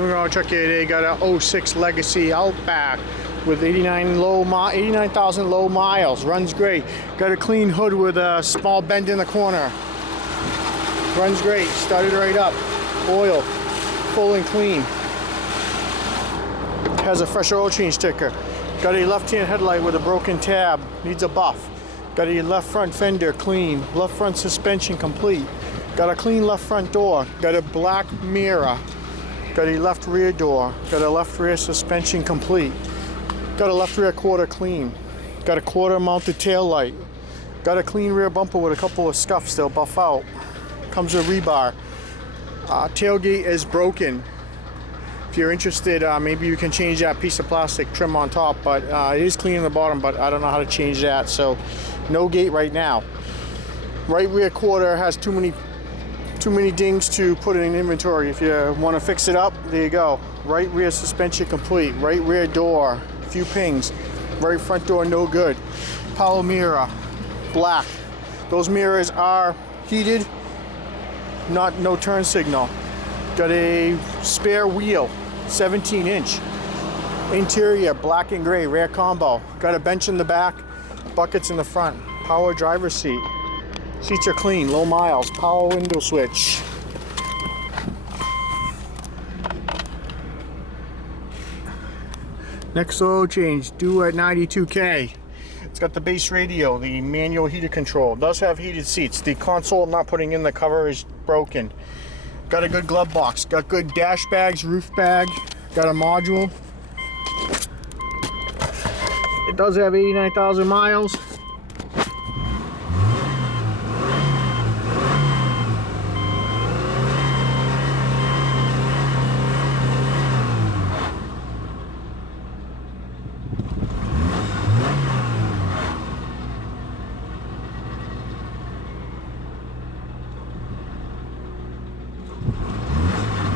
We're gonna check it today. Got a 06 Legacy Outback with 89,000 low miles. Runs great. Got a clean hood with a small bend in the corner. Runs great. Started right up. Oil, full and clean. Has a fresh oil change sticker. Got a left-hand headlight with a broken tab. Needs a buff. Got a left front fender clean. Left front suspension complete. Got a clean left front door. Got a black mirror. Got a left rear door. Got a left rear suspension complete. Got a left rear quarter clean. Got a quarter mounted tail light. Got a clean rear bumper with a couple of scuffs they'll buff out. Comes with rebar. Tailgate is broken. If you're interested, maybe you can change that piece of plastic trim on top, but it is clean in the bottom, but I don't know how to change that, so no gate right now. Right rear quarter has too many dings to put in inventory. If you want to fix it up, there you go. Right rear suspension complete. Right rear door, a few pings. Right front door no good. Power mirror, black. Those mirrors are heated, no turn signal. Got a spare wheel, 17-inch. Interior, black and gray, rear combo. Got a bench in the back, buckets in the front. Power driver's seat. Seats are clean, low miles. Power window switch. Next oil change, due at 92K. It's got the base radio, the manual heater control. It does have heated seats. The console I'm not putting in the cover is broken. Got a good glove box. Got good dash bags, roof bag. Got a module. It does have 89,000 miles.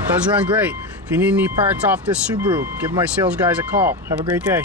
Does run great. If you need any parts off this Subaru, give my sales guys a call. Have a great day.